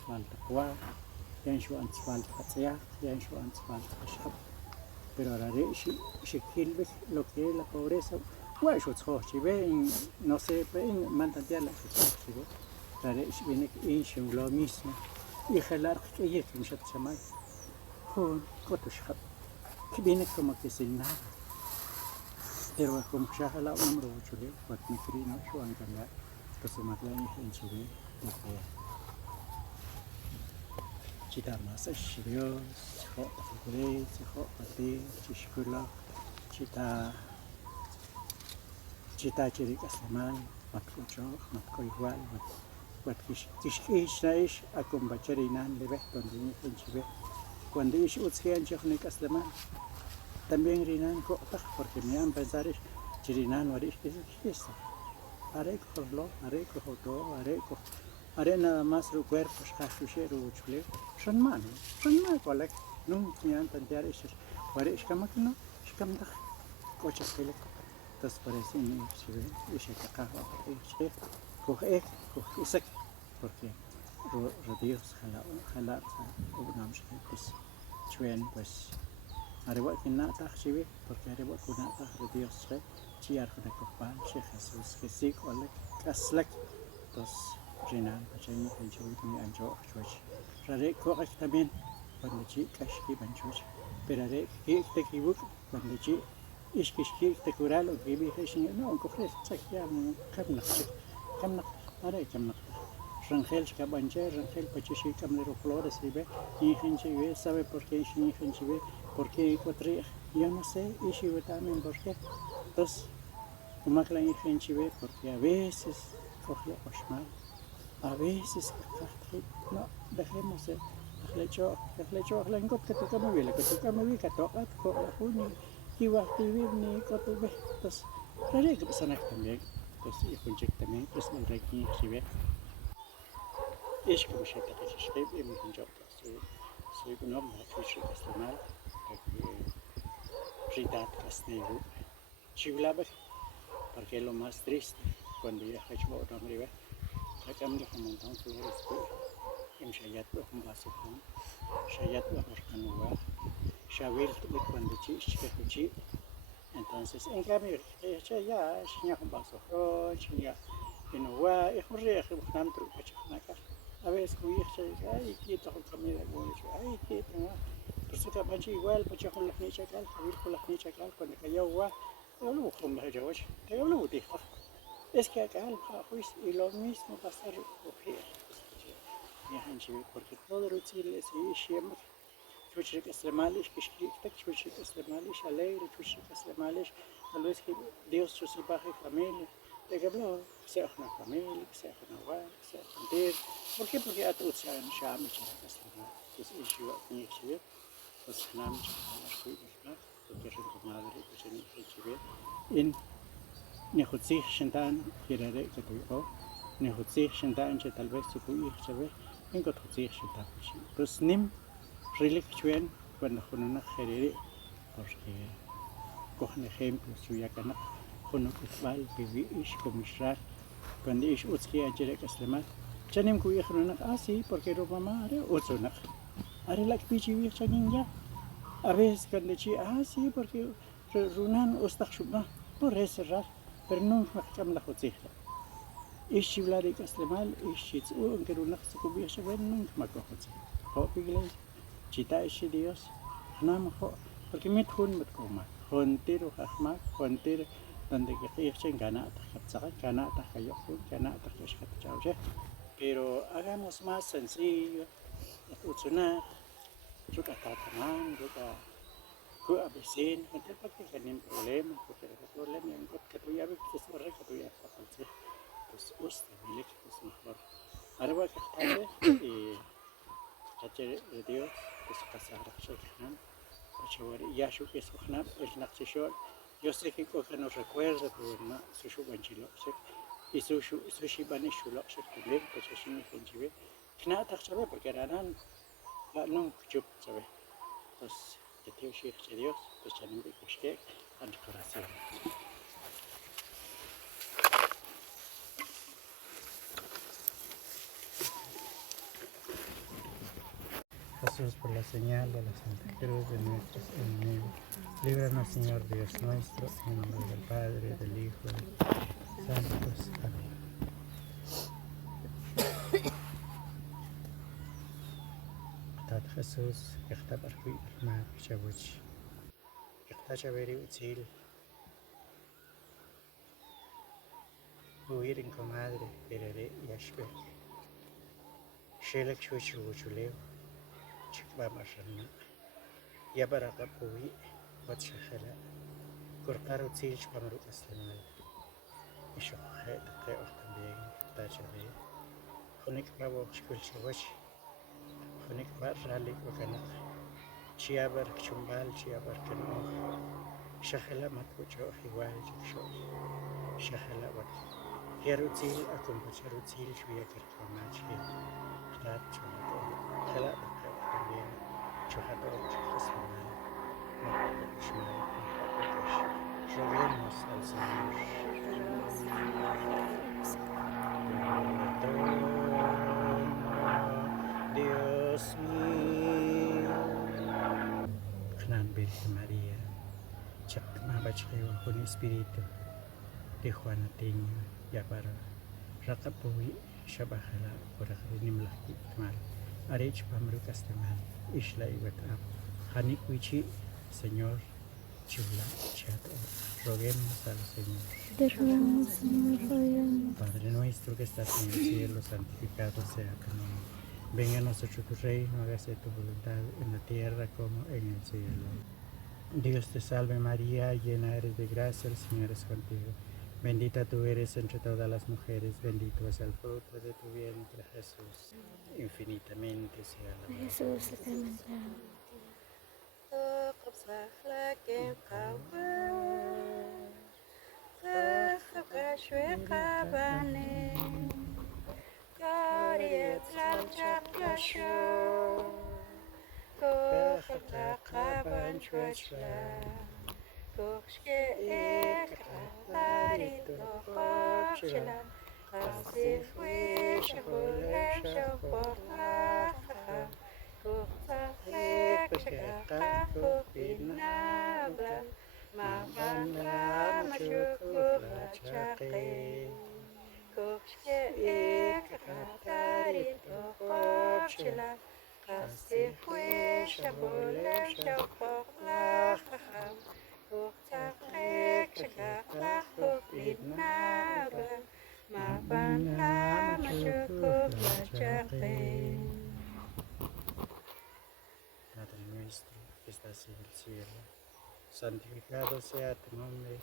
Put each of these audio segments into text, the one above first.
falta cuá, ya falta hacia, ya falta shab. Pero ahora si kilbes lo que es la pobreza, guay, no sé, mantener la chive. Ahora viene que lo mismo. Y jalar que ya que me chamay. Coto shab. Que viene como que sin nada. Pero como ya jala un número chule, pues me cree no Juan cambiar. Entonces más la en chile, porque chita más Dios, jo pafugre, jo pati, chishkula, chita chiri kasamal, matkucho, matko igual, wat kish naish acombacharinan lebe donde ni en chile. Cuando ish utskean chofne kasamal. También rinan kotak porque me han pensar chirinan warish que es areco lo areco hoto are nada más su cuerpo shashushero chule son man colek no me han pensar eso warish kamakno shkamda coches que entonces parece ni se ve y se caga coge isak porque Dios jala ubnamsh pues chuen pues Arewak kinata chive porque arewak kunata Dios che chiar con copan che Jesús que sí con caslek dos renan pachani en chuit mi anjo chuch rare correct también cuando chi kashki banchuch pero are que te kibuk cuando chi iskishki te curalo que vi heshin no coges chakia kamna are kamna Rangel Cabancher, Rangel Pachishi Camero Flores, y Genchive, ¿sabe por qué Ishi Genchive? ¿Por qué Icotri? Yo no sé, Ishi también, ¿por qué? Entonces, como que la Genchive, porque a veces coge Oshmal, a veces no, dejemos el lecho, la engot que toca muy bien, que toca muy bien, que toca, Juni, Kiwa, Kibibni, Kotube, entonces, la que pasa también, entonces, y Junchik también, pues el Reiki, Jive. Ich komme schon da ich schreibe eben den Job so übernommen hat ich das mal Ridat Casnego Chivlaba porque lo más triste cuando ya he hecho otra arriba la cambia un montón flores en Shayat un vaso con Shayat Orcanua Shavil cuando chi entonces en cambio ya un vaso ya en Ua es un río que buscamos a veces cuando ay quieto con comida ay quieto pero si capanchi igual pues yo con las nichas cal con las nichas cal cuando cayó agua yo lo con más yo yo lo dijo es que acá pues y lo mismo va a ser porque todo lo chile sí siempre chuchi que se malish que chuchi que se malish alegre chuchi que se malish tal vez que Dios su salvaje familia de que habló sea una familia sea una guay sea un ¿por qué? Porque a todos se han llamado a es issue pues nada porque es una madre pues en issue en nehutzi shentan kirare que tu nehutzi shentan que tal vez su cuy se ve en que nehutzi shentan pues nim religión cuando una gerere porque cogen ejemplos suya cana con ufal vivi ish comishrar cuando ish utski ajere kaslemat chanim kuy khuna así porque ro mamá are utsuna are lak pichi wi chagin ya a veces cuando chi así porque runan ustakhshubna por eso pero no mahkam la khutihla ish blari kaslemal ish tsu ngeruna khsubi shawen nunca makohotsi ho iglesia chita ish Dios nam ho porque mit hun mit koma hontero hahma hontero donde que echen ganata ganata kayokun ganata kashkatchauche pero hagamos más sencillo utsuna ruta tataman ruta ku abesin gente porque tienen problemas porque el problema en que tú ya ves que es correcto tú ya sabes pues usted mire que es mejor ahora voy a quejarse y chache de Dios pues pasar a checar ya su que es el naxishol yo sé que coge nos recuerda pero no su banchilo y su shibanishulo también pues es un genjive knata sabe porque eran la no chup sabe pues que Dios pues chanin de Kich'e al corazón Jesús, por la señal de la Santa Cruz de nuestros enemigos, líbranos, Señor Dios nuestro, en el nombre del Padre, del Hijo y del Santos. Amén. Tat Jesús, que está para cuidar, ma pichabuchi, que está chaveri utzil, huir en comadre, perere y ashbek, shelek chuchu uchuleo, chikba marrana, yabaraka puwi, watshajela, cortar utzil chpamru aslemal, y shohet que también está chaveri, honik babo chkulchawach, honik bar ralik wakana, chiabar chumbal, chiabar kano, shajela matkucho igual chiksho, shajela wat. Herutzil akumbacharutzil shuya kerkamachi tat chohato hela también chohato chokasmal shmal roguemos al Señor. Dios mío, Gran Virgen María, chakma bachkeo con espíritu de Juan Ateño ya para Rakapuwi Shabajala por Nimlaki Mal Arich Pamru Castamal Isla Ibatab Hanikwichi Señor Chula Chato roguemos al Señor. Te rogamos, Señor, roguemos. Padre nuestro que estás en el cielo, santificado sea tu nombre. Venga a nosotros tu reino, hágase tu voluntad en la tierra como en el cielo. Dios te salve María, llena eres de gracia, el Señor es contigo. Bendita tú eres entre todas las mujeres, bendito es el fruto de tu vientre, Jesús. Infinitamente sea alabado. Jesús, eternamente. Padre nuestro que estás en el cielo, santificado sea tu nombre,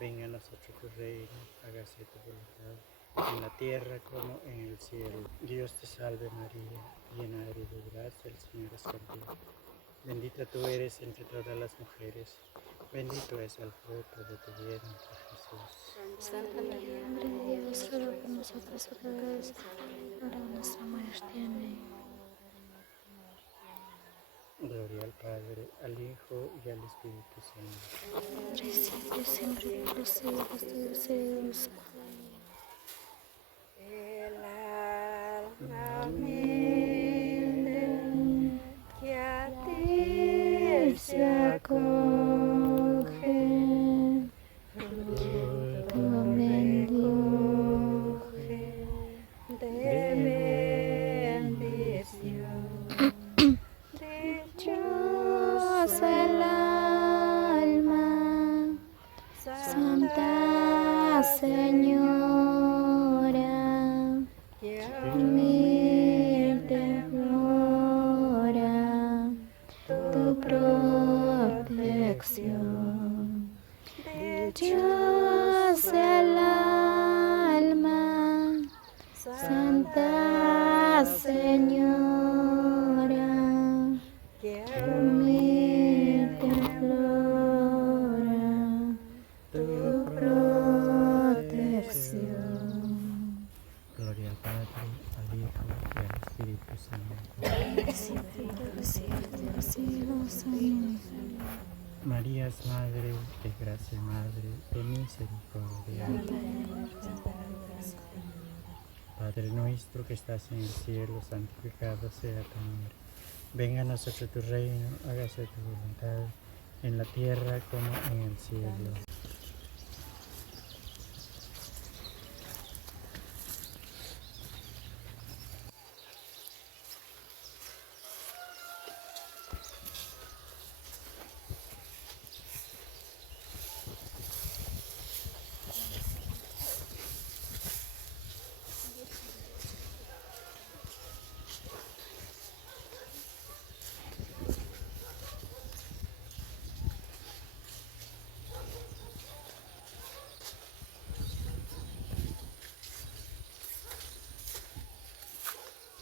venga a nosotros tu reino, hágase tu voluntad, en la tierra como en el cielo. Dios te salve María, llena eres de gracia, el Señor es contigo. Bendita tú eres entre todas las mujeres, bendito es el fruto de tu vientre, Jesús. Santa María, Madre de Dios, ruega por nosotros pecadores, ahora en nuestra muerte. Amén. Gloria al Padre, al Hijo y al Espíritu Santo. Gracias siempre por los siglos de los siglos. Amén. Que a ti se acoge, fruto bendito de bendición. Dichosa el alma, Santa Señora, que humilde implora tu protección. Dichosa el alma, Santa Señora, que humilde implora tu protección. Gloria al Padre, al Hijo y al Espíritu Santo. Amén. María es Madre de gracia, Madre de misericordia. Padre nuestro que estás en el cielo, santificado sea tu nombre. Venga a nosotros tu reino, hágase tu voluntad, en la tierra como en el cielo.